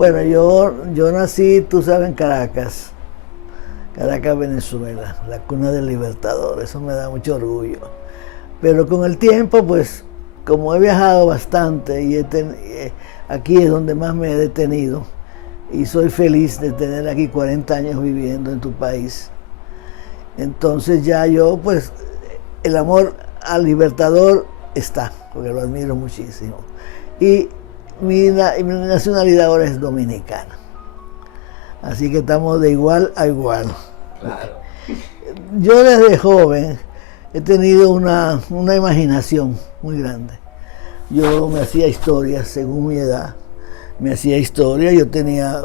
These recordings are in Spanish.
Bueno, yo nací, tú sabes, en Caracas, Venezuela, la cuna del Libertador, eso me da mucho orgullo. Pero con el tiempo, pues, como he viajado bastante y aquí es donde más me he detenido, y soy feliz de tener aquí 40 años viviendo en tu país. Entonces ya yo, pues, el amor al Libertador está, porque lo admiro muchísimo. Y mi nacionalidad ahora es dominicana. Así que estamos de igual a igual. Claro. Yo desde joven he tenido una imaginación muy grande. Yo me hacía historias según mi edad. Me hacía historia, yo tenía,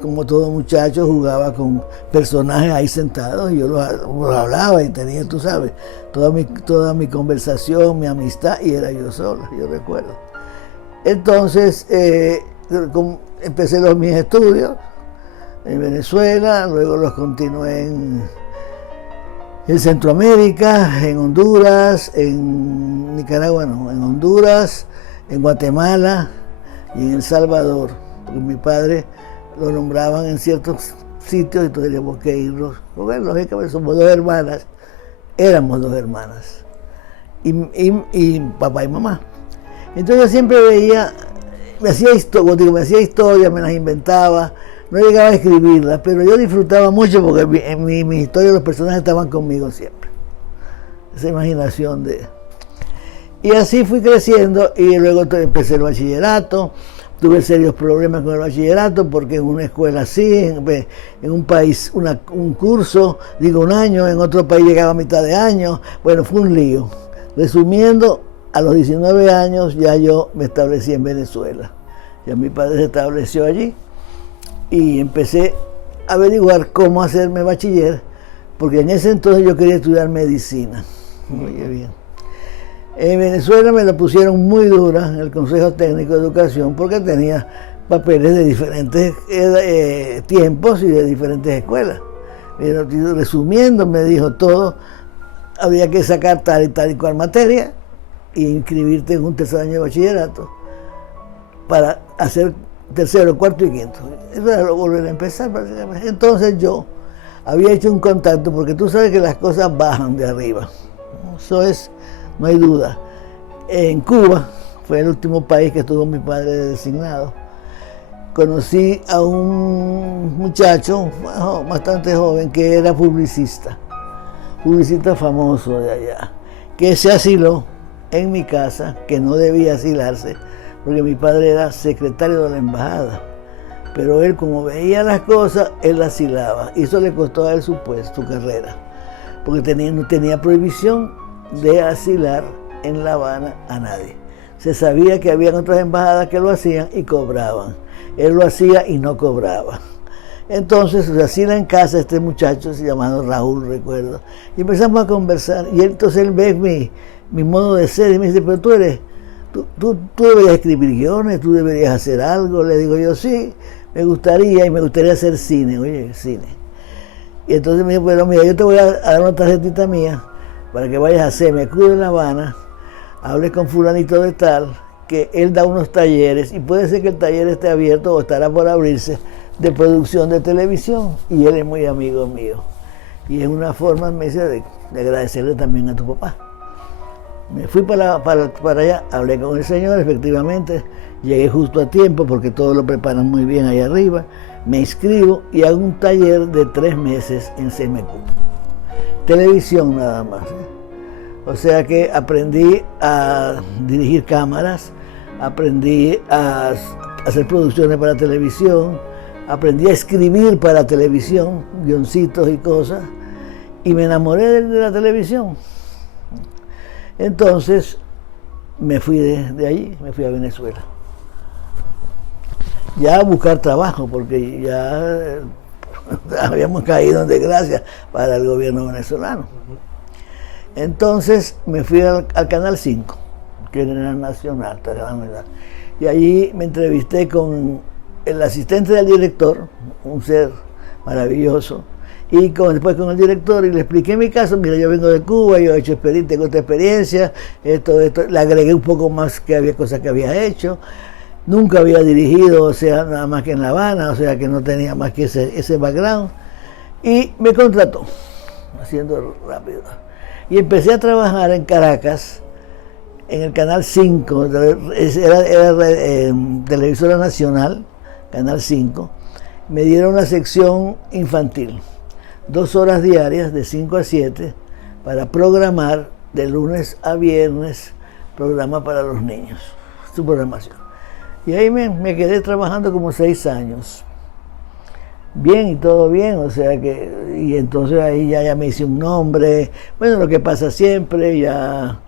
como todo muchacho, jugaba con personajes ahí sentados y yo los hablaba y tenía, tú sabes, toda mi conversación, mi amistad, y era yo solo, yo recuerdo. Entonces, empecé mis estudios en Venezuela, luego los continué en Centroamérica, en Honduras, en Nicaragua, no, en Honduras, en Guatemala y en El Salvador, porque mi padre lo nombraban en ciertos sitios y teníamos que irlos. Porque lógicamente somos dos hermanas, éramos dos hermanas, y papá y mamá. Entonces yo siempre me hacía historia, me las inventaba, no llegaba a escribirlas, pero yo disfrutaba mucho porque en mi historia los personajes estaban conmigo siempre. Esa imaginación de... Y así fui creciendo y luego empecé el bachillerato. Tuve serios problemas con el bachillerato porque en una escuela así, en un país, un curso, un año, en otro país llegaba a mitad de año. Bueno, fue un lío. Resumiendo, a los 19 años ya yo me establecí en Venezuela. Ya mi padre se estableció allí y empecé a averiguar cómo hacerme bachiller, porque en ese entonces yo quería estudiar medicina. Oye bien. En Venezuela me la pusieron muy dura en el Consejo Técnico de Educación porque tenía papeles de diferentes tiempos y de diferentes escuelas. Pero resumiendo, me dijo todo, había que sacar tal y cual materia e inscribirte en un tercer año de bachillerato para hacer tercero, cuarto y quinto. Eso era volver a empezar prácticamente. Entonces yo había hecho un contacto, porque tú sabes que las cosas bajan de arriba. Eso es... No hay duda. En Cuba, fue el último país que estuvo mi padre designado, conocí a un muchacho bastante joven que era publicista famoso de allá, que se asiló en mi casa, que no debía asilarse, porque mi padre era secretario de la embajada. Pero él, como veía las cosas, él la asilaba. Y eso le costó a él su puesto, su carrera, porque no tenía prohibición de asilar en La Habana a nadie. Se sabía que había otras embajadas que lo hacían y cobraban. Él lo hacía y no cobraba. Entonces se asila en casa este muchacho llamado Raúl, recuerdo, y empezamos a conversar. Y entonces él ve mi modo de ser y me dice, pero tú deberías escribir guiones, tú deberías hacer algo. Le digo yo, sí, me gustaría hacer cine, oye, cine. Y entonces me dijo, pero mira, yo te voy a dar una tarjetita mía para que vayas a hacerme Cruz en La Habana, hable con fulanito de tal, que él da unos talleres, y puede ser que el taller esté abierto o estará por abrirse, de producción de televisión, y él es muy amigo mío. Y es una forma, me dice, de agradecerle también a tu papá. Me fui para allá, hablé con el señor, efectivamente, llegué justo a tiempo, porque todo lo preparan muy bien ahí arriba, me inscribo y hago un taller de 3 meses en CMQ. Televisión nada más. O sea que aprendí a dirigir cámaras, aprendí a hacer producciones para televisión, aprendí a escribir para televisión, guioncitos y cosas, y me enamoré de la televisión. Entonces me fui de allí, me fui a Venezuela. Ya a buscar trabajo, porque ya habíamos caído en desgracia para el gobierno venezolano. Entonces me fui al Canal 5, que era nacional, y allí me entrevisté con el asistente del director, un ser maravilloso, y después con el director, y le expliqué mi caso. Mira, yo vengo de Cuba, yo he hecho tengo esta experiencia, esto, le agregué un poco más, que había cosas que había hecho, Nunca había dirigido, o sea, nada más que en La Habana, o sea, que no tenía más que ese background. Y me contrató, haciendo rápido. Y empecé a trabajar en Caracas, en el Canal 5, era televisora nacional, Canal 5. Me dieron la sección infantil, 2 horas diarias de 5 a 7 para programar de lunes a viernes, programa para los niños, su programación. Y ahí me quedé trabajando como 6 años. Bien y todo bien, o sea que, y entonces ahí ya me hice un nombre. Bueno, lo que pasa siempre, ya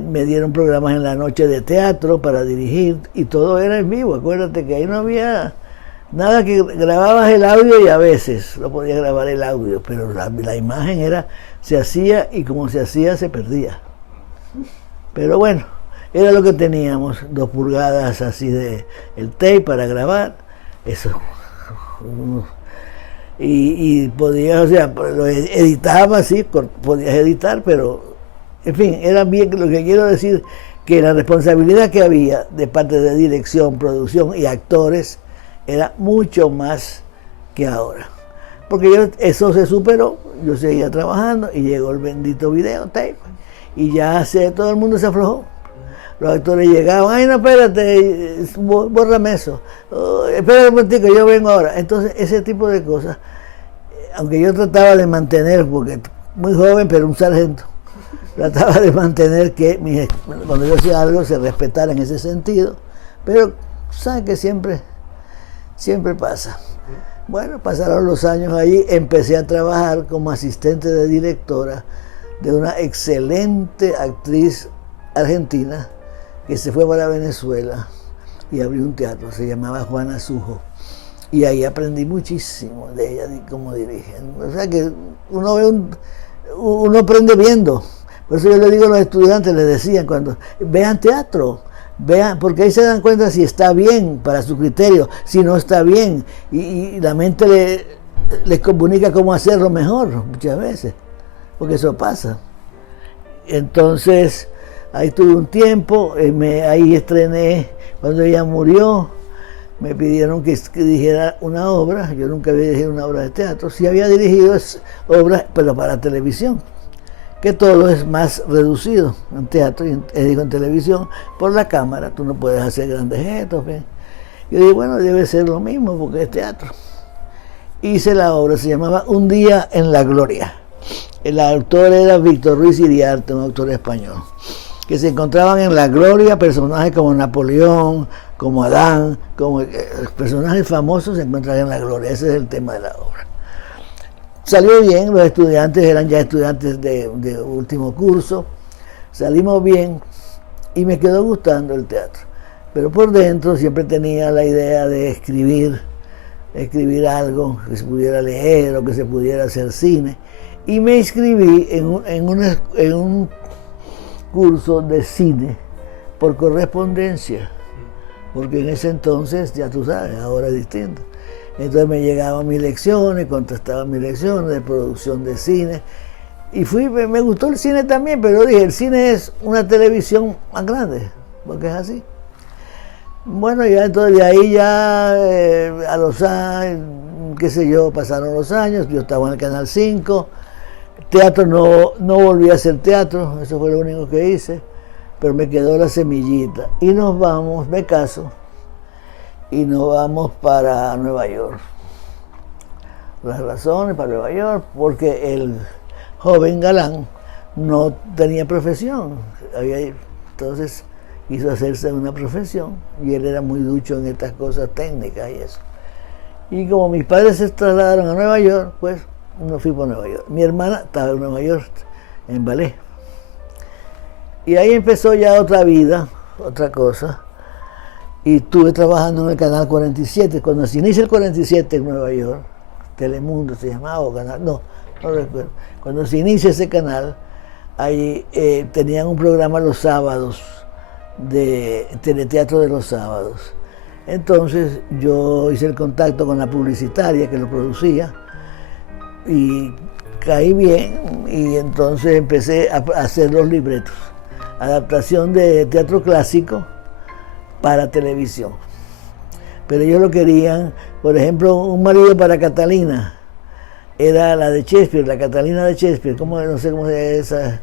me dieron programas en la noche de teatro para dirigir y todo era en vivo. Acuérdate que ahí no había nada, que grababas el audio y a veces lo podías grabar el audio, pero la imagen se hacía y como se hacía se perdía. Pero bueno, era lo que teníamos, 2 pulgadas así de el tape para grabar, eso. Y podías, o sea, lo editaba, sí, podías editar, pero en fin, era bien. Lo que quiero decir, que la responsabilidad que había de parte de dirección, producción y actores era mucho más que ahora, porque eso se superó. Yo seguía trabajando y llegó el bendito videotape y ya todo el mundo se aflojó. Los actores llegaban, ay no, espérate, bórrame eso, espérate un momentico, yo vengo ahora. Entonces ese tipo de cosas, aunque yo trataba de mantener, porque muy joven pero un sargento, trataba de mantener que cuando yo hacía algo se respetara en ese sentido, pero sabes que siempre pasa. Bueno, pasaron los años ahí, empecé a trabajar como asistente de directora de una excelente actriz argentina que se fue para Venezuela y abrió un teatro, se llamaba Juana Sujo, y ahí aprendí muchísimo de ella, de cómo dirige. O sea que uno aprende viendo. Por eso yo le digo a los estudiantes, les decía, cuando vean teatro, vean, porque ahí se dan cuenta si está bien para su criterio, si no está bien, y la mente les comunica cómo hacerlo mejor muchas veces, porque eso pasa. Entonces ahí tuve un tiempo, ahí estrené, cuando ella murió, me pidieron que dijera una obra. Yo nunca había dirigido una obra de teatro, sí había dirigido obras, pero para televisión, que todo es más reducido en teatro y en televisión, por la cámara, tú no puedes hacer grandes gestos. ¿Ves? Yo dije, bueno, debe ser lo mismo porque es teatro. Hice la obra, se llamaba Un día en la gloria. El autor era Víctor Ruiz Iriarte, un autor español, que se encontraban en la gloria personajes como Napoleón, como Adán, como personajes famosos se encuentran en la gloria. Ese es el tema de la obra. Salió bien, los estudiantes eran ya estudiantes de último curso, salimos bien y me quedó gustando el teatro. Pero por dentro siempre tenía la idea de escribir algo que se pudiera leer o que se pudiera hacer cine. Y me inscribí en un curso de cine por correspondencia, porque en ese entonces, ya tú sabes, ahora es distinto. Entonces me llegaban mis lecciones, contestaba mis lecciones de producción de cine. Y me gustó el cine también, pero dije, el cine es una televisión más grande, porque es así. Bueno, ya entonces de ahí ya a los años, qué sé yo, pasaron los años, yo estaba en el Canal 5, teatro no volví a hacer teatro, eso fue lo único que hice, pero me quedó la semillita. Y me caso, y nos vamos para Nueva York. Las razones para Nueva York, porque el joven galán no tenía profesión, entonces quiso hacerse una profesión, y él era muy ducho en estas cosas técnicas y eso. Y como mis padres se trasladaron a Nueva York, pues nos fuimos a Nueva York. Mi hermana estaba en Nueva York, en ballet. Y ahí empezó ya otra vida, otra cosa. Y estuve trabajando en el Canal 47. Cuando se inicia el 47 en Nueva York, Telemundo se llamaba, o Canal, no recuerdo. Cuando se inicia ese canal, ahí tenían un programa los sábados, de teleteatro de los sábados. Entonces yo hice el contacto con la publicitaria que lo producía y caí bien, y entonces empecé a hacer los libretos. Adaptación de teatro clásico para televisión. Pero ellos lo querían, por ejemplo, Un marido para Catalina, era la de Shakespeare, la Catalina de Shakespeare, no sé cómo se llama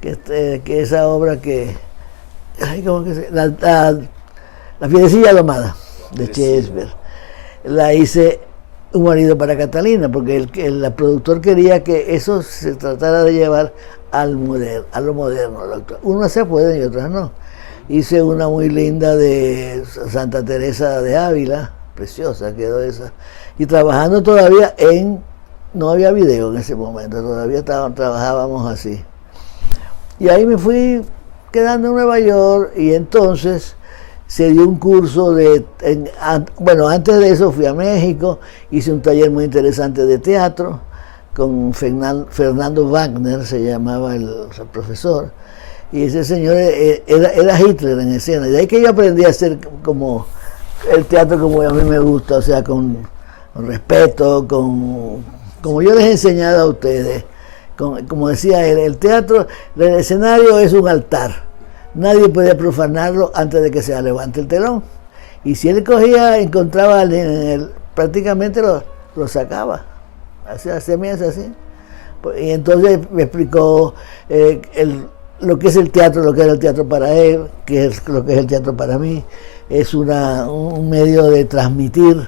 que esa obra que, ay, ¿cómo que se, la Fiedecilla Domada de Shakespeare, la hice Un marido para Catalina, porque el productor quería que eso se tratara de llevar a lo moderno, a lo actual. Unas se pueden y otras no. Hice una muy linda de Santa Teresa de Ávila, preciosa quedó esa, y trabajando todavía no había video en ese momento, todavía trabajábamos así. Y ahí me fui quedando en Nueva York, y entonces se dio un curso bueno, antes de eso fui a México, hice un taller muy interesante de teatro con Fernando Wagner, se llamaba el profesor, y ese señor era Hitler en escena, y de ahí que yo aprendí a hacer como el teatro como a mí me gusta, o sea, con respeto, como yo les he enseñado a ustedes, como decía él, el teatro, el escenario es un altar, nadie puede profanarlo antes de que se levante el telón, y si él encontraba a alguien en él, prácticamente lo sacaba, así, así, y entonces me explicó lo que es el teatro, lo que era el teatro para él, que es lo que es el teatro para mí. Es un medio de transmitir,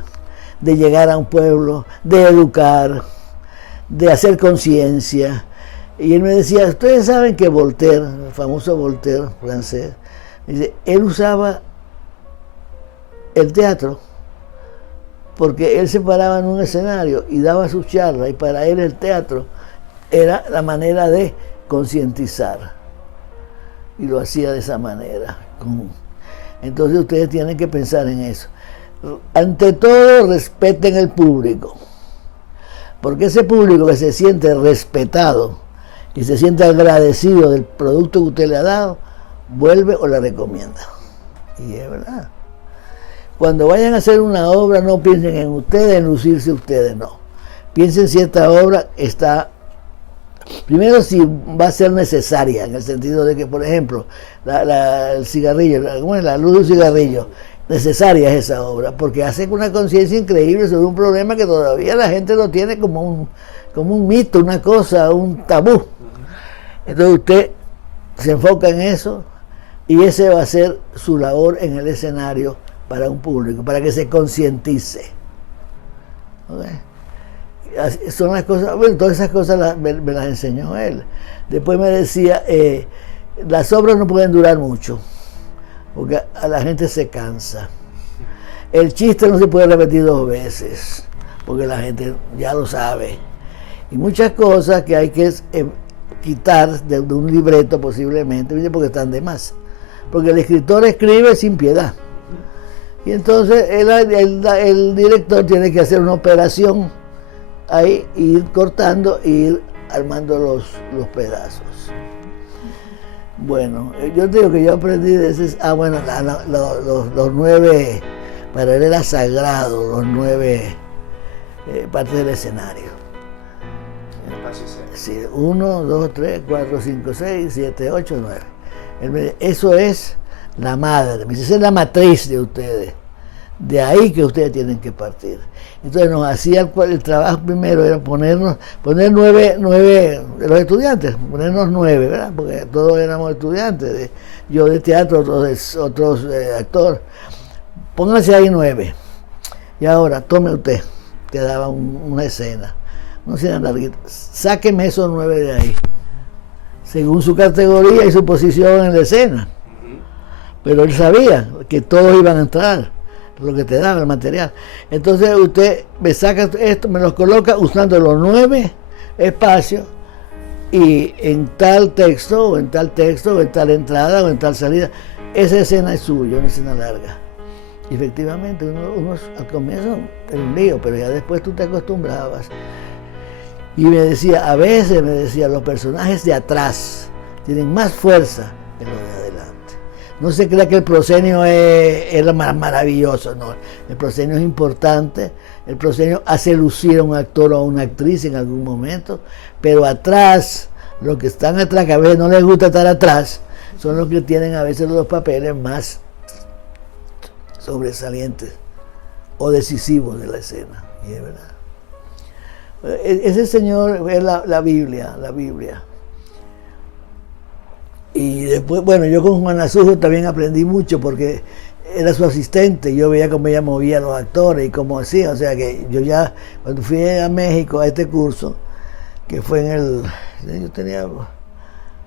de llegar a un pueblo, de educar, de hacer conciencia. Y él me decía, ustedes saben que Voltaire, el famoso Voltaire francés, dice, él usaba el teatro porque él se paraba en un escenario y daba su charla, y para él el teatro era la manera de concientizar. Y lo hacía de esa manera. Entonces ustedes tienen que pensar en eso. Ante todo, respeten el público. Porque ese público que se siente respetado y se siente agradecido del producto que usted le ha dado, vuelve o le recomienda. Y es verdad. Cuando vayan a hacer una obra, no piensen en ustedes, en lucirse ustedes, no. Piensen si esta obra está... Primero, si va a ser necesaria, en el sentido de que, por ejemplo, el cigarrillo, la luz de un cigarrillo, necesaria es esa obra, porque hace una conciencia increíble sobre un problema que todavía la gente lo tiene como un mito, una cosa, un tabú. Entonces usted se enfoca en eso, y ese va a ser su labor en el escenario para un público, para que se concientice. ¿Okay? Son las cosas, bueno, todas esas cosas me las enseñó él. Después me decía, las obras no pueden durar mucho, porque a la gente se cansa. El chiste no se puede repetir 2 veces, porque la gente ya lo sabe. Y muchas cosas que hay que quitar de un libreto posiblemente, porque están de más. Porque el escritor escribe sin piedad. Y entonces el director tiene que hacer una operación ahí, ir cortando e ir armando los pedazos. Bueno, yo digo que yo aprendí de ese, los 9, para él era sagrado, los 9 partes del escenario. Sí, 1, 2, 3, 4, 5, 6, 7, 8, 9. Eso es la madre, esa es la matriz de ustedes. De ahí que ustedes tienen que partir. Entonces nos hacía el trabajo primero, era poner 9 de los estudiantes, ponernos 9, ¿verdad? Porque todos éramos estudiantes, yo de teatro, otros actores. Pónganse ahí 9. Y ahora, tome usted, te daba una escena, larguita. Sáqueme esos 9 de ahí, según su categoría y su posición en la escena. Pero él sabía que todos iban a entrar, lo que te daba el material. Entonces usted me saca esto, me los coloca usando los 9 espacios, y en tal texto, o en tal entrada, o en tal salida, esa escena es suya, una escena larga. Y efectivamente, uno al comienzo era un lío, pero ya después tú te acostumbrabas. Y a veces los personajes de atrás tienen más fuerza que los de adelante. No se crea que el proscenio es lo más maravilloso, no. El proscenio es importante, el proscenio hace lucir a un actor o a una actriz en algún momento, pero atrás, los que están atrás, que a veces no les gusta estar atrás, son los que tienen a veces los papeles más sobresalientes o decisivos de la escena, y es verdad. Ese señor es la Biblia. Y después, bueno, yo con Juana Sujo también aprendí mucho porque era su asistente, yo veía cómo ella movía a los actores y cómo hacía, o sea que yo ya, cuando fui a México a este curso, que fue yo tenía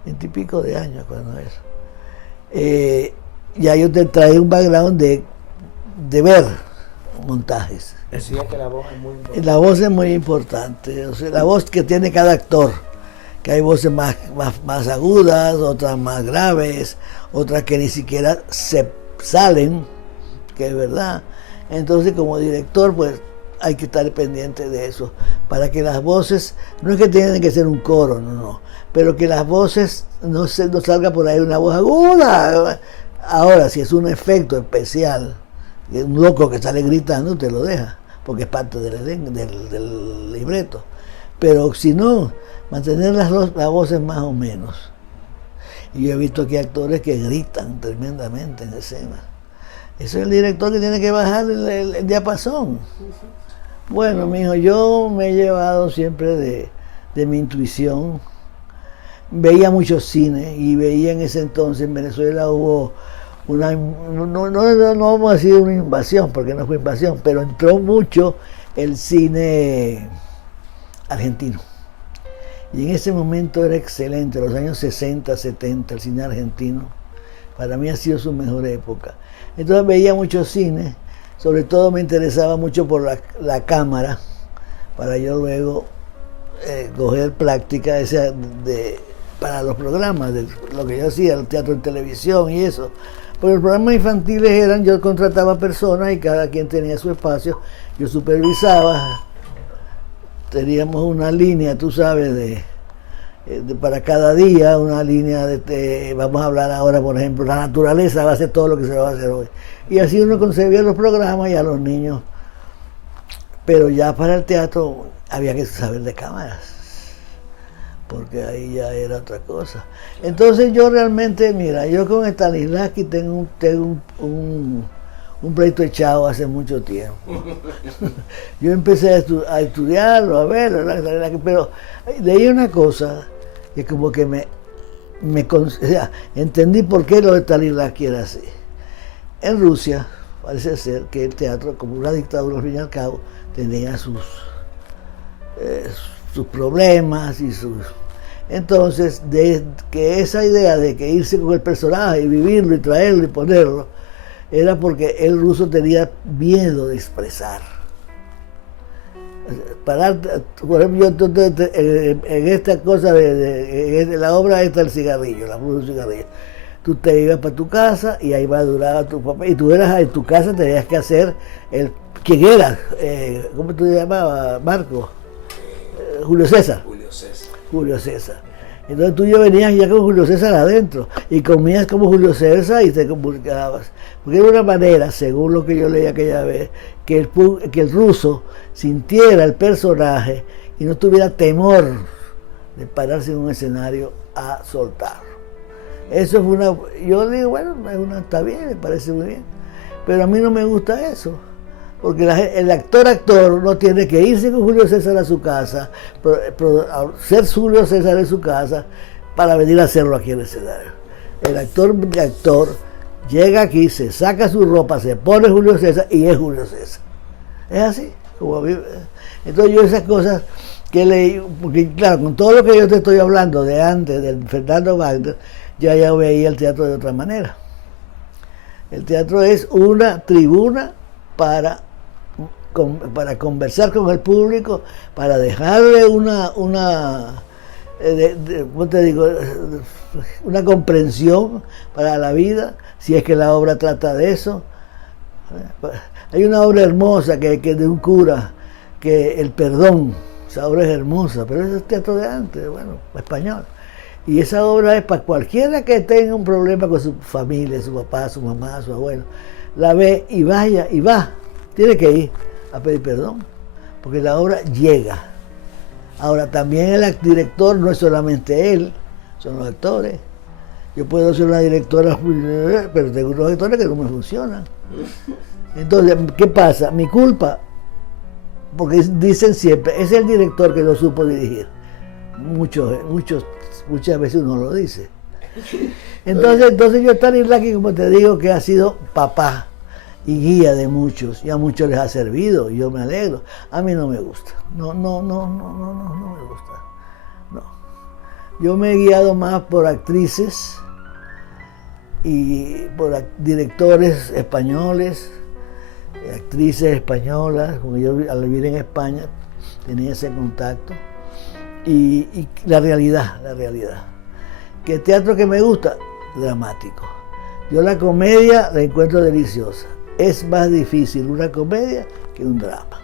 20 y pico de años cuando eso, ya yo te traía un background de ver montajes. Decía que la voz es muy importante. La voz es muy importante, o sea, la voz que tiene cada actor, que hay voces más agudas, otras más graves, otras que ni siquiera se salen, que es verdad. Entonces, como director, pues hay que estar pendiente de eso, para que las voces, no es que tienen que ser un coro, no, pero que las voces no salga por ahí una voz aguda. Ahora, si es un efecto especial, un loco que sale gritando, te lo deja, porque es parte del libreto. Pero si no, mantener las voces más o menos. Y yo he visto aquí actores que gritan tremendamente en escena. Eso es el director que tiene que bajar el diapasón. Bueno, mijo, yo me he llevado siempre de mi intuición. Veía mucho cine y veía en ese entonces, en Venezuela hubo no vamos a decir una invasión, porque no fue invasión, pero entró mucho el cine argentino. Y en ese momento era excelente, los años 60, 70, el cine argentino, para mí ha sido su mejor época. Entonces veía mucho cine, sobre todo me interesaba mucho por la cámara, para yo luego coger práctica para los programas, de lo que yo hacía, el teatro en televisión y eso. Porque los programas infantiles yo contrataba personas y cada quien tenía su espacio, yo supervisaba, teníamos una línea, tú sabes, para cada día, una línea vamos a hablar ahora, por ejemplo, la naturaleza va a ser todo lo que se va a hacer hoy. Y así uno concebía los programas y a los niños. Pero ya para el teatro había que saber de cámaras, porque ahí ya era otra cosa. Entonces yo realmente, mira, yo con Stanislavski tengo un pleito echado hace mucho tiempo. Yo empecé a estudiarlo, a verlo, pero leí una cosa que como que o sea, entendí por qué lo de Stanislavski era así. En Rusia parece ser que el teatro, como una dictadura al fin y al cabo, tenía sus problemas y sus... Entonces, que esa idea de que irse con el personaje y vivirlo y traerlo y ponerlo, era porque el ruso tenía miedo de expresar. Por ejemplo, en esta cosa de la obra esta del cigarrillo, la luz del cigarrillo, tú te ibas para tu casa y ahí va a durar tu papá, y tú eras en tu casa, tenías que hacer ¿quién era? ¿Cómo tú te llamabas? Marco. Julio César. Julio César. Entonces tú venías ya con Julio César adentro y comías como Julio César y te comunicabas. Porque era una manera, según lo que yo leí aquella vez, que el ruso sintiera el personaje y no tuviera temor de pararse en un escenario a soltarlo. Eso fue yo digo, bueno, está bien, me parece muy bien, pero a mí no me gusta eso. Porque el actor no tiene que irse con Julio César a su casa, ser Julio César en su casa, para venir a hacerlo aquí en el escenario. El actor llega aquí, se saca su ropa, se pone Julio César y es Julio César. Es así. Entonces yo esas cosas que leí, porque claro, con todo lo que yo te estoy hablando de antes, del Fernando Wagner, ya veía el teatro de otra manera. El teatro es una tribuna para conversar con el público, para dejarle una comprensión para la vida, si es que la obra trata de eso. Hay una obra hermosa que de un cura, que El Perdón, esa obra es hermosa, pero es el teatro de antes, bueno, español. Y esa obra es para cualquiera que tenga un problema con su familia, su papá, su mamá, su abuelo, la ve y va, tiene que ir a pedir perdón, porque la obra llega. Ahora, también el director no es solamente él, son los actores. Yo puedo ser una directora, pero tengo unos actores que no me funcionan. Entonces, ¿qué pasa? Mi culpa, porque dicen siempre, es el director que no supo dirigir. Muchas veces uno lo dice. Entonces yo Stanislavski, como te digo, que ha sido papá y guía de muchos, y a muchos les ha servido, y yo me alegro. A mí no me gusta, no me gusta, no. Yo me he guiado más por actrices y por directores españoles, actrices españolas, como yo al vivir en España tenía ese contacto, y la realidad. ¿Qué teatro que me gusta? Dramático. Yo la comedia la encuentro deliciosa. Es más difícil una comedia que un drama.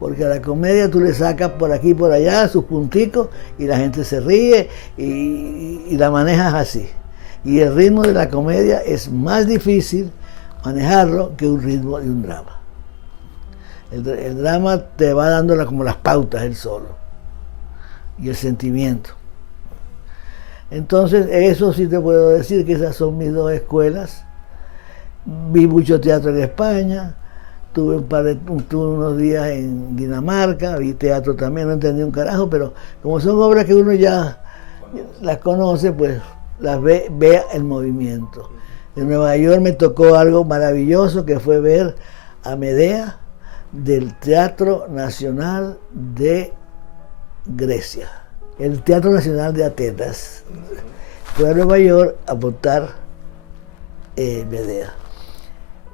Porque a la comedia tú le sacas por aquí y por allá sus punticos y la gente se ríe y la manejas así. Y el ritmo de la comedia es más difícil manejarlo que un ritmo de un drama. El drama te va dando como las pautas él solo. Y el sentimiento. Entonces, eso sí te puedo decir que esas son mis dos escuelas. Vi mucho teatro en España, tuve unos días en Dinamarca, vi teatro también, no entendí un carajo, pero como son obras que uno ya las conoce, pues las ve el movimiento. En Nueva York me tocó algo maravilloso, que fue ver a Medea del Teatro Nacional de Grecia, el Teatro Nacional de Atenas. Fue a Nueva York a montar Medea.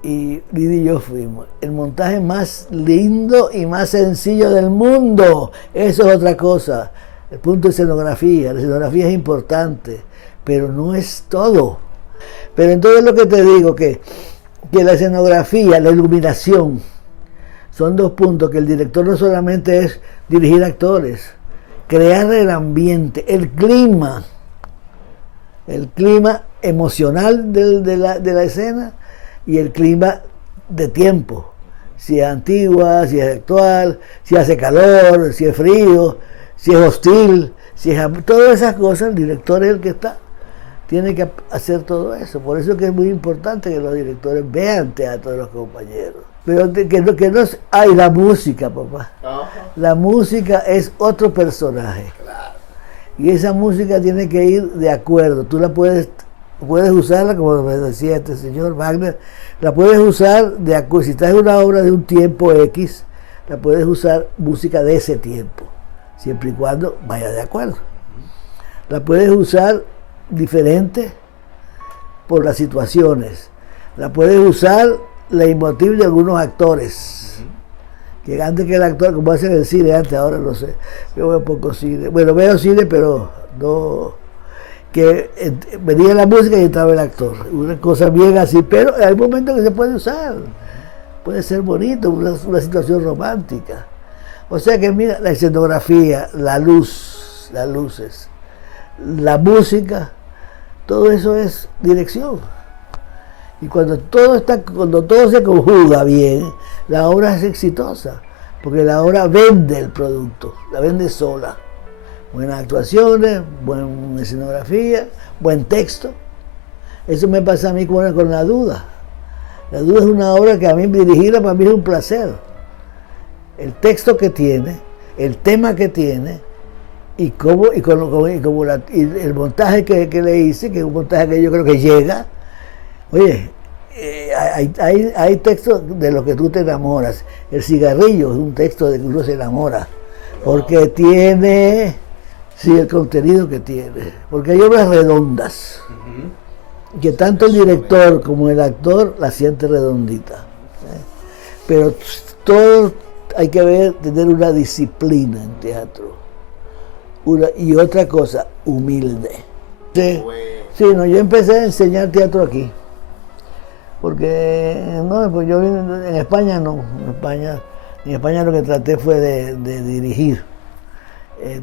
Y Lidia y yo fuimos. El montaje más lindo y más sencillo del mundo. Eso es otra cosa. El punto de escenografía. La escenografía es importante, pero no es todo. Pero entonces lo que te digo, que la escenografía, la iluminación, son dos puntos que el director no solamente es dirigir actores, crear el ambiente, el clima emocional de la escena y el clima de tiempo, si es antigua, si es actual, si hace calor, si es frío, si es hostil, todas esas cosas, el director es el que tiene que hacer todo eso. Por eso es que es muy importante que los directores vean teatro de los compañeros. Pero que no es, la música, papá. La música es otro personaje. Y esa música tiene que ir de acuerdo. Tú la puedes usarla, como me decía este señor Wagner, la puedes usar de acuerdo. Si estás en una obra de un tiempo X, la puedes usar música de ese tiempo, siempre y cuando vaya de acuerdo. La puedes usar diferente por las situaciones. La puedes usar leitmotiv de algunos actores. Que antes que el actor, como hacen en el cine antes, ahora no sé, yo veo poco cine. Bueno, veo cine, pero no, que venía la música y entraba el actor. Una cosa bien así, pero hay momentos que se puede usar. Puede ser bonito, una situación romántica. O sea que mira, la escenografía, la luz, las luces, la música, todo eso es dirección. Y cuando todo se conjuga bien, la obra es exitosa, porque la obra vende el producto, la vende sola. Buenas actuaciones, buena escenografía, buen texto. Eso me pasa a mí con La Duda. La Duda es una obra que a mí dirigirla para mí es un placer. El texto que tiene, el tema que tiene, y el montaje que le hice, que es un montaje que yo creo que llega. Oye, hay textos de los que tú te enamoras. El cigarrillo es un texto de que uno se enamora, porque tiene, sí, el contenido que tiene, porque hay obras redondas, que tanto el director como el actor la siente redondita. Pero todo hay que tener una disciplina en teatro. Y otra cosa, humilde. Sí, yo empecé a enseñar teatro aquí. Porque pues yo en España no, en España lo que traté fue de dirigir.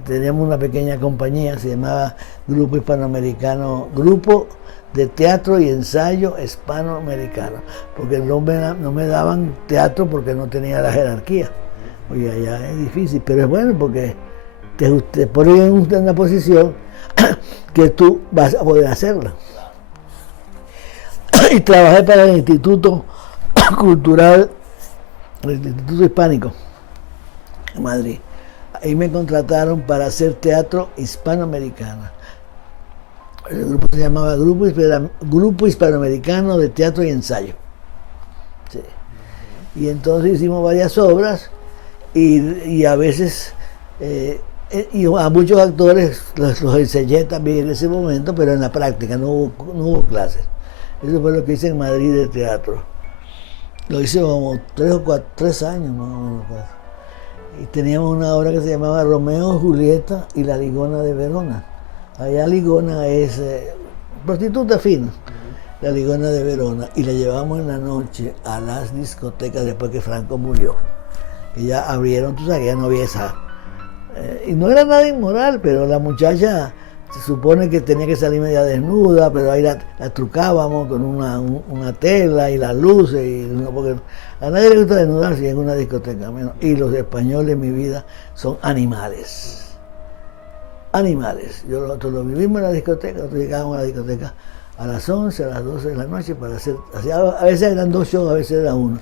Teníamos una pequeña compañía, se llamaba Grupo Hispanoamericano, Grupo de Teatro y Ensayo Hispanoamericano, porque no me daban teatro porque no tenía la jerarquía. Oye, allá es difícil, pero es bueno porque te ponen en una posición que tú vas a poder hacerla. Y trabajé para el Instituto Cultural del Instituto Hispánico en Madrid. Ahí me contrataron para hacer teatro hispanoamericano. El grupo se llamaba Grupo Hispanoamericano de Teatro y Ensayo. Sí. Y entonces hicimos varias obras y a veces y a muchos actores los enseñé también en ese momento, pero en la práctica, no hubo clases. Eso fue lo que hice en Madrid de teatro. Lo hice como 3 años más o menos. Y teníamos una obra que se llamaba Romeo, Julieta y la Ligona de Verona. Allá Ligona es prostituta fina, la Ligona de Verona, y la llevamos en la noche a las discotecas después que Franco murió. Que ya abrieron, tú sabes que ya no había esa. Y no era nada inmoral, pero la muchacha se supone que tenía que salir media desnuda, pero ahí la trucábamos con una tela y las luces, porque a nadie le gusta desnudarse en una discoteca. Y los españoles en mi vida son animales. Nosotros lo vivimos en la discoteca, nosotros llegábamos a la discoteca a las 11, a las 12 de la noche para hacer, a veces eran 2 shows, a veces era 1.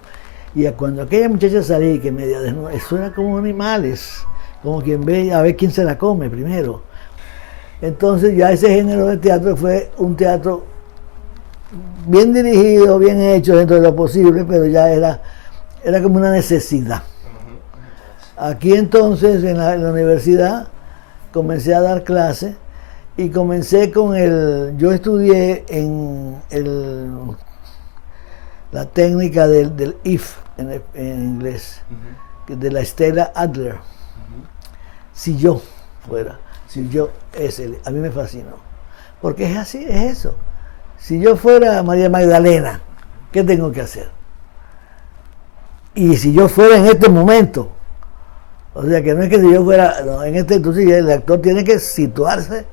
Y cuando aquella muchacha salía y que media desnuda, eso era como animales, como quien ve a ver quién se la come primero. Entonces ya ese género de teatro fue un teatro bien dirigido, bien hecho dentro de lo posible, pero ya era como una necesidad. Aquí entonces en la universidad comencé a dar clases y comencé yo estudié en la técnica del if en inglés, de la Stella Adler. Si yo fuera, a mí me fascinó, porque es así, es eso. Si yo fuera María Magdalena, ¿qué tengo que hacer? Y si yo fuera en este momento, o sea que no es que si yo fuera, no, entonces el actor tiene que situarse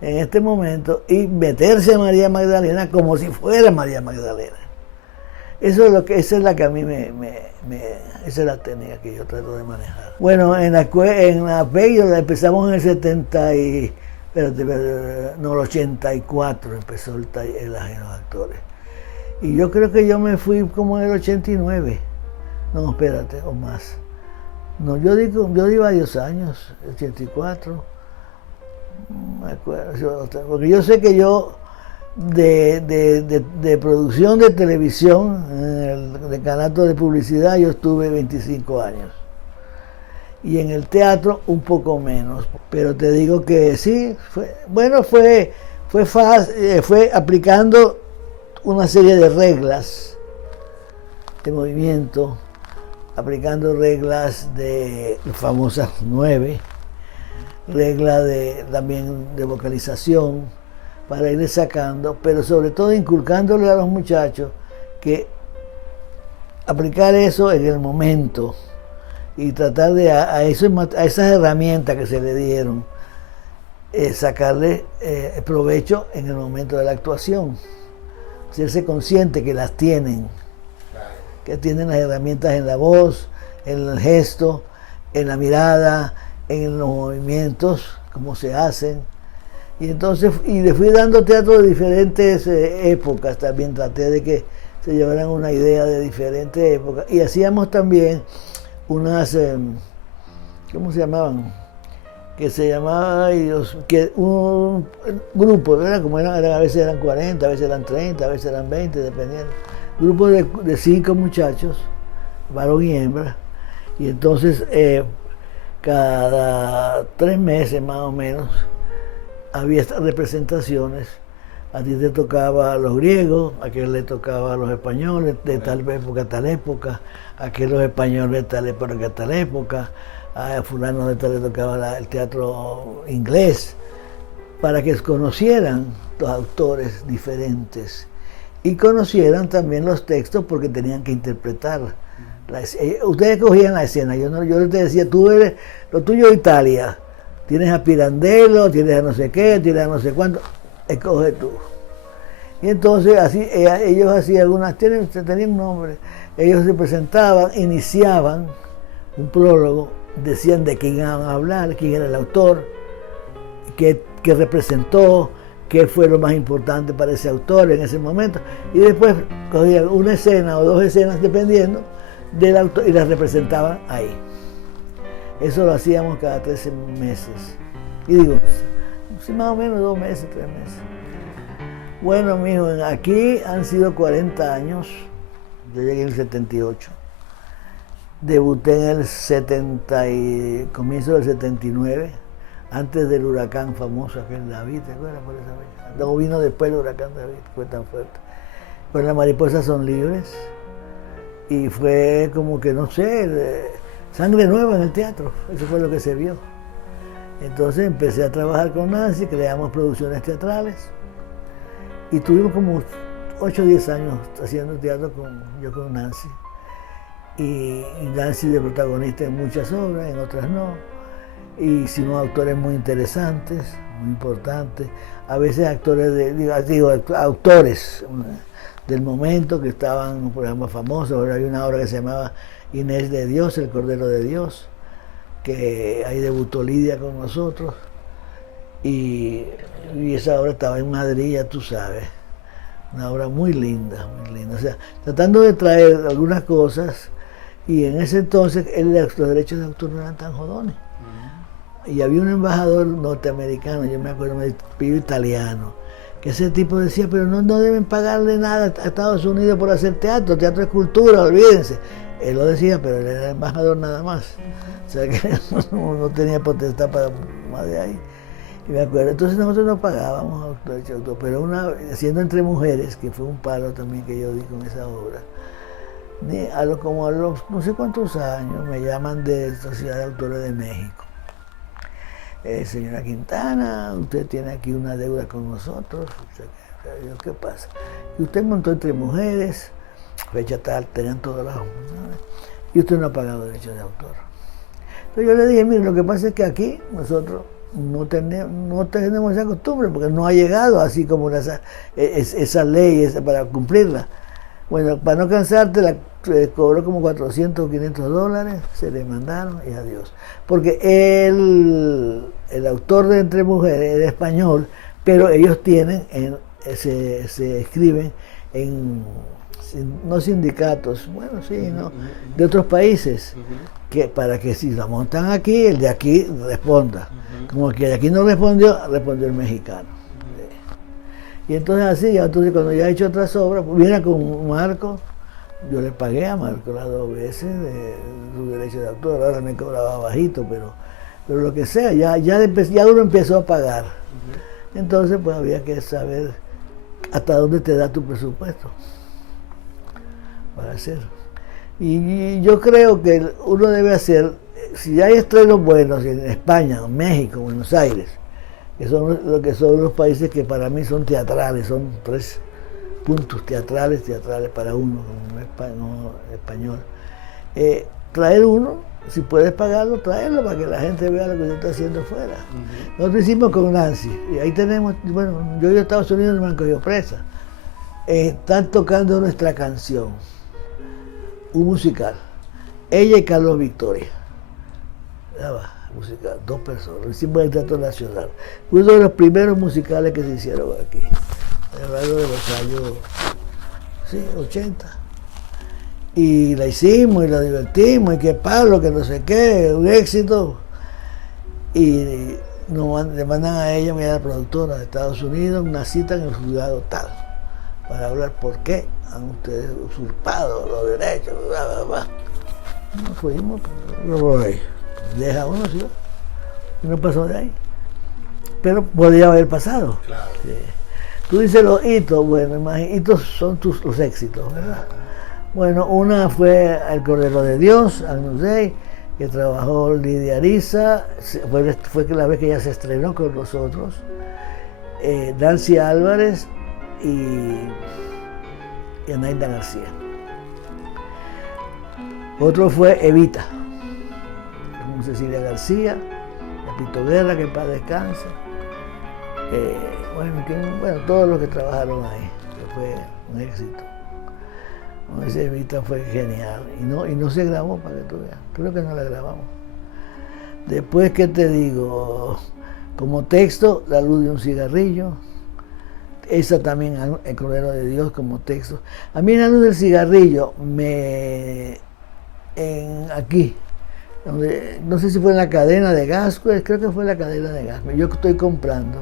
en este momento y meterse a María Magdalena como si fuera María Magdalena. Esa es la que a mí esa es la técnica que yo trato de manejar. Bueno, en la PEC empezamos en el el 84 empezó el taller de los actores. Y yo creo que yo me fui como en el 89. No, espérate, o más. No, yo di varios años, 84. No me acuerdo, porque yo sé que yo de producción de televisión, en el decanato de publicidad, yo estuve 25 años. Y en el teatro un poco menos. Pero te digo que sí, fue fácil, fue aplicando una serie de reglas de movimiento, aplicando reglas de famosas 9, reglas también de vocalización, para ir sacando, pero sobre todo inculcándole a los muchachos que aplicar eso en el momento y tratar de a esas herramientas que se le dieron, sacarle provecho en el momento de la actuación, hacerse consciente que las tienen, que tienen las herramientas en la voz, en el gesto, en la mirada, en los movimientos, cómo se hacen. Y entonces, le fui dando teatro de diferentes épocas, también traté de que se llevaran una idea de diferentes épocas. Y hacíamos también unas, ¿cómo se llamaban? Que se llamaba, un grupo, ¿verdad? A veces eran 40, a veces eran 30, a veces eran 20, dependiendo. Grupo de 5 muchachos, varón y hembra. Y entonces, cada 3 meses más o menos, había estas representaciones. A ti te tocaba a los griegos, a aquel le tocaba a los españoles de tal época a tal época, a aquel los españoles de tal época a tal época, a fulano de tal le tocaba el teatro inglés, para que conocieran los autores diferentes y conocieran también los textos, porque tenían que interpretar. Ustedes cogían la escena, yo les decía, lo tuyo es Italia, tienes a Pirandello, tienes a no sé qué, tienes a no sé cuánto, escoge tú. Y entonces así ellos hacían tenían un nombre, ellos se presentaban, iniciaban un prólogo, decían de quién iban a hablar, quién era el autor, qué representó, qué fue lo más importante para ese autor en ese momento, y después cogían una escena o dos escenas dependiendo del autor y las representaban ahí. Eso lo hacíamos cada 13 meses. Y digo, sí, más o menos 2 meses, 3 meses. Bueno, mijo, aquí han sido 40 años. Yo llegué en el 78. Debuté en el comienzo del 79, antes del huracán famoso aquel David, ¿te acuerdas por esa vez? Luego vino después el huracán David, fue tan fuerte. Pues Las mariposas son libres. Y fue como que, no sé, sangre nueva en el teatro. Eso fue lo que se vio. Entonces empecé a trabajar con Nancy, creamos producciones teatrales. Y tuvimos como 8 o 10 años haciendo teatro yo con Nancy. Y Nancy de protagonista en muchas obras, en otras no. Y hicimos autores muy interesantes, muy importantes. A veces autores del momento que estaban, por ejemplo, famosos. Ahora hay una obra que se llamaba Inés de Dios, el Cordero de Dios, que ahí debutó Lidia con nosotros. Y esa obra estaba en Madrid, ya tú sabes. Una obra muy linda, muy linda. O sea, tratando de traer algunas cosas, y en ese entonces los derechos de autor no eran tan jodones. Y había un embajador norteamericano, yo me acuerdo, me pidió italiano, que ese tipo decía, pero no deben pagarle nada a Estados Unidos por hacer teatro es cultura, olvídense. Él lo decía, pero él era embajador nada más. O sea que no tenía potestad para más de ahí. Y me acuerdo, entonces nosotros no pagábamos autor, pero haciendo Entre Mujeres, que fue un palo también que yo di con esa obra, como a los no sé cuántos años me llaman de Sociedad de Autores de México. Señora Quintana, usted tiene aquí una deuda con nosotros. Yo, ¿qué pasa? Y usted montó Entre Mujeres, fecha tal, tenían todas las funciones, y usted no ha pagado derechos de autor. Entonces yo le dije, mire, lo que pasa es que aquí nosotros no tenemos esa costumbre, porque no ha llegado así como esa ley para cumplirla. Bueno, para no cansarte, cobró como 400 o 500 dólares, se le mandaron y adiós. Porque el autor de Entre Mujeres era español, pero ellos se escriben en, no sindicatos, bueno, sí, ¿no? De otros países, para que si la montan aquí, el de aquí responda. Como que de aquí no respondió el mexicano. Y entonces así, entonces cuando ya he hecho otras obras, pues viene con Marco, yo le pagué a Marco las 2 veces de su derecho de autor, ahora me cobraba bajito, pero lo que sea, ya uno empezó a pagar. Entonces pues había que saber hasta dónde te da tu presupuesto para hacer. Y yo creo que uno debe hacer, si hay estrenos buenos en España, México, Buenos Aires, que son los países que para mí son teatrales, son 3 puntos teatrales para uno, como español. Traer uno, si puedes pagarlo, traerlo para que la gente vea lo que se está haciendo fuera. Nosotros hicimos con Nancy, y ahí tenemos, bueno, yo he ido a Estados Unidos y me han cogido presa. Están tocando nuestra canción, un musical, ella y Carlos Victoria. Musical, 2 personas, lo hicimos en el Teatro Nacional. Fue uno de los primeros musicales que se hicieron aquí, hablando de los años 80. Y la hicimos y la divertimos, y qué palo, que no sé qué, un éxito. Y le mandan a ella, a la productora de Estados Unidos, una cita en el juzgado tal, para hablar por qué han ustedes usurpado los derechos, bla, bla, bla. Nos fuimos, deja uno, ¿sí? Y no pasó de ahí. Pero podría haber pasado. Claro. Sí. Tú dices los hitos, bueno, hitos son los éxitos, ¿verdad? Bueno, una fue El Cordero de Dios, Agnus Dei, que trabajó Lidia Ariza, fue la vez que ella se estrenó con nosotros, Nancy Álvarez y Anaida García. Otro fue Evita, con Cecilia García, Pito Guerra, que en paz descanse. Bueno, todos los que trabajaron ahí, que fue un éxito. Ese Evita fue genial y no se grabó, para que tú veas, creo que no la grabamos. Después, ¿qué te digo? Como texto, La luz de un cigarrillo, esa también, El Cordero de Dios como texto. A mí en La Luz del Cigarrillo, aquí, donde, no sé si fue en la cadena de Gasco, creo que fue en la cadena de Gasco, yo estoy comprando,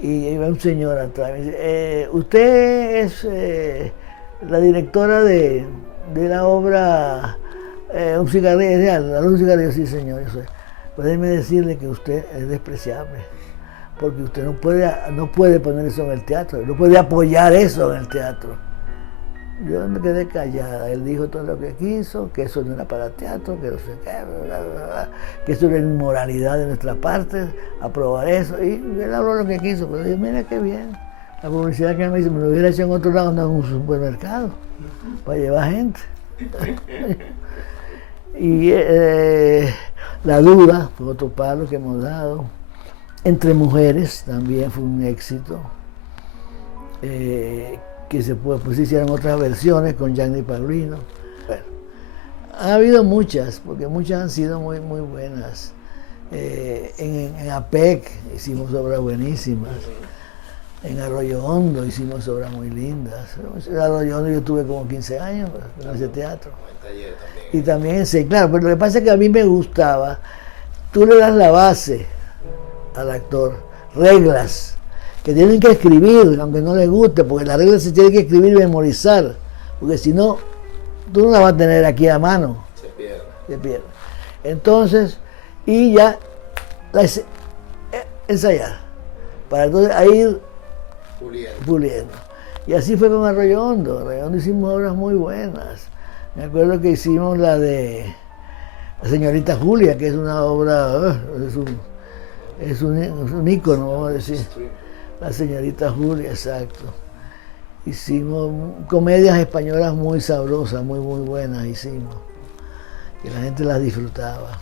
y iba un señor atrás, me dice, usted es la directora de la obra Un Cigarrillo, La Luz del Cigarrillo, sí señor, yo soy. Pues déjeme decirle que usted es despreciable, porque usted no puede poner eso en el teatro, no puede apoyar eso en el teatro. Yo me quedé callada. Él dijo todo lo que quiso, que eso no era para teatro, que no sé qué, que eso era inmoralidad de nuestra parte, aprobar eso. Y él habló lo que quiso, pero yo, mira qué bien. La publicidad que me hizo, me lo hubiera hecho en otro lado, no en un supermercado, para llevar gente. Y La Duda fue otro palo que hemos dado. Entre Mujeres también fue un éxito. Que se hicieron otras versiones con Gianni Paulino. Bueno, ha habido muchas, porque muchas han sido muy, muy buenas. En APEC hicimos obras buenísimas. En Arroyo Hondo hicimos obras muy lindas. En Arroyo Hondo yo tuve como 15 años en ese teatro. Y también sí, claro, pero lo que pasa es que a mí me gustaba, tú le das la base al actor, reglas que tienen que escribir, aunque no les guste, porque las reglas se tienen que escribir y memorizar, porque si no, tú no las vas a tener aquí a mano. Se pierde. Entonces, y ya ensayar, para entonces ir puliendo. Y así fue con Arroyo Hondo. Arroyo Hondo hicimos obras muy buenas. Me acuerdo que hicimos la de La Señorita Julia, que es una obra, es un ícono, vamos a decir. La Señorita Julia, exacto. Hicimos comedias españolas muy sabrosas, muy, muy buenas hicimos. Que la gente las disfrutaba.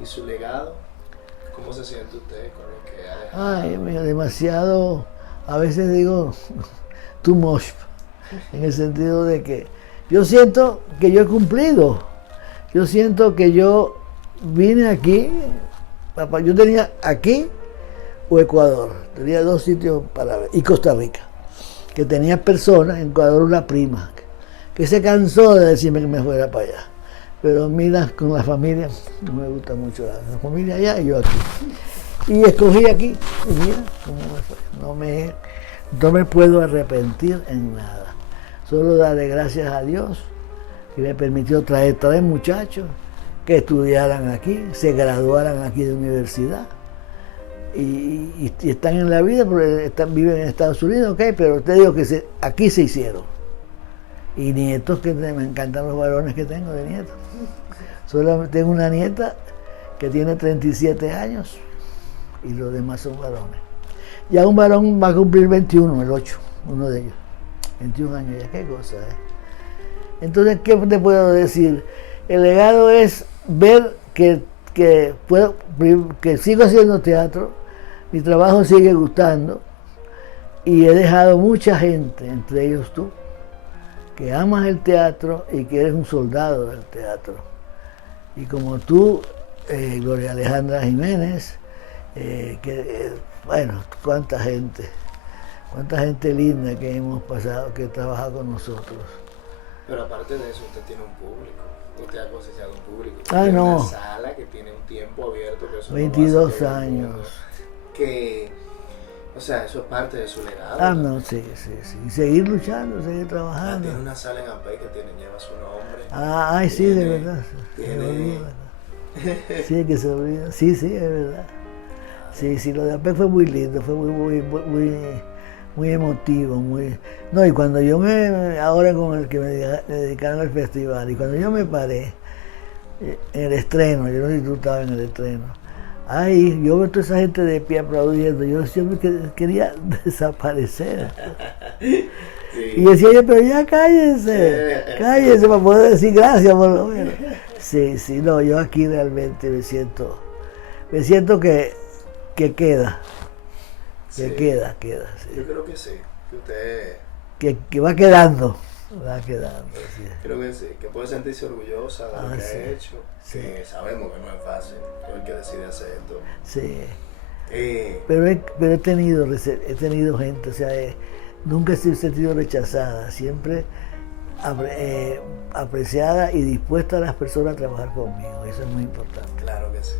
¿Y su legado? ¿Cómo se siente usted con lo que ha dejado? Ay, mira, demasiado, a veces digo, too much, en el sentido de que yo siento que yo he cumplido. Yo siento que yo vine aquí, papá, yo tenía aquí o Ecuador, tenía 2 sitios para ver, y Costa Rica, que tenía personas, en Ecuador una prima, que se cansó de decirme que me fuera para allá. Pero mira, con la familia, no me gusta mucho la familia allá y yo aquí. Y escogí aquí, y mira cómo me fue. No me puedo arrepentir en nada. Solo darle gracias a Dios que me permitió traer 3 muchachos que estudiaran aquí, se graduaran aquí de universidad y están en la vida, porque viven en Estados Unidos, okay, pero te digo que aquí se hicieron. Y nietos, que me encantan los varones que tengo de nietos. Solo tengo una nieta que tiene 37 años y los demás son varones. Ya un varón va a cumplir 21, el 8, uno de ellos. 21 años ya, qué cosa, Entonces, ¿qué te puedo decir? El legado es ver que sigo haciendo teatro, mi trabajo sigue gustando y he dejado mucha gente, entre ellos tú, que amas el teatro y que eres un soldado del teatro. Y como tú, Gloria Alejandra Jiménez, bueno, cuánta gente linda que hemos pasado, que trabaja con nosotros. Pero aparte de eso, usted tiene un público, usted ha cosechado un público. Tiene una no. sala que tiene un tiempo abierto. Que eso 22 no años. O sea, eso es parte de su legado. No, sí. Y seguir luchando, seguir trabajando. Tiene una sala en APEC que lleva su nombre. Sí, de verdad. Sí, que se olvida. Sí, es verdad. Sí, lo de APEC fue muy lindo, fue muy emotivo, No, y cuando yo ahora con el que me dedicaron al festival, y cuando yo me paré en el estreno, yo no disfrutaba en el estreno, yo veo a toda esa gente de pie aplaudiendo, yo siempre quería desaparecer. Sí. Y decía yo, pero ya cállense para poder decir gracias por lo menos. Sí, no, yo aquí realmente me siento que queda. Sí. Queda. Sí. Yo creo que sí, que usted... Que va quedando. Sí. Creo que sí, que puede sentirse orgullosa de lo que ha hecho, que sabemos que no es fácil, todo el que decide hacer esto. Sí. Pero he tenido gente, o sea, nunca he sentido rechazada, siempre apreciada y dispuesta a las personas a trabajar conmigo. Eso es muy importante. Claro que sí.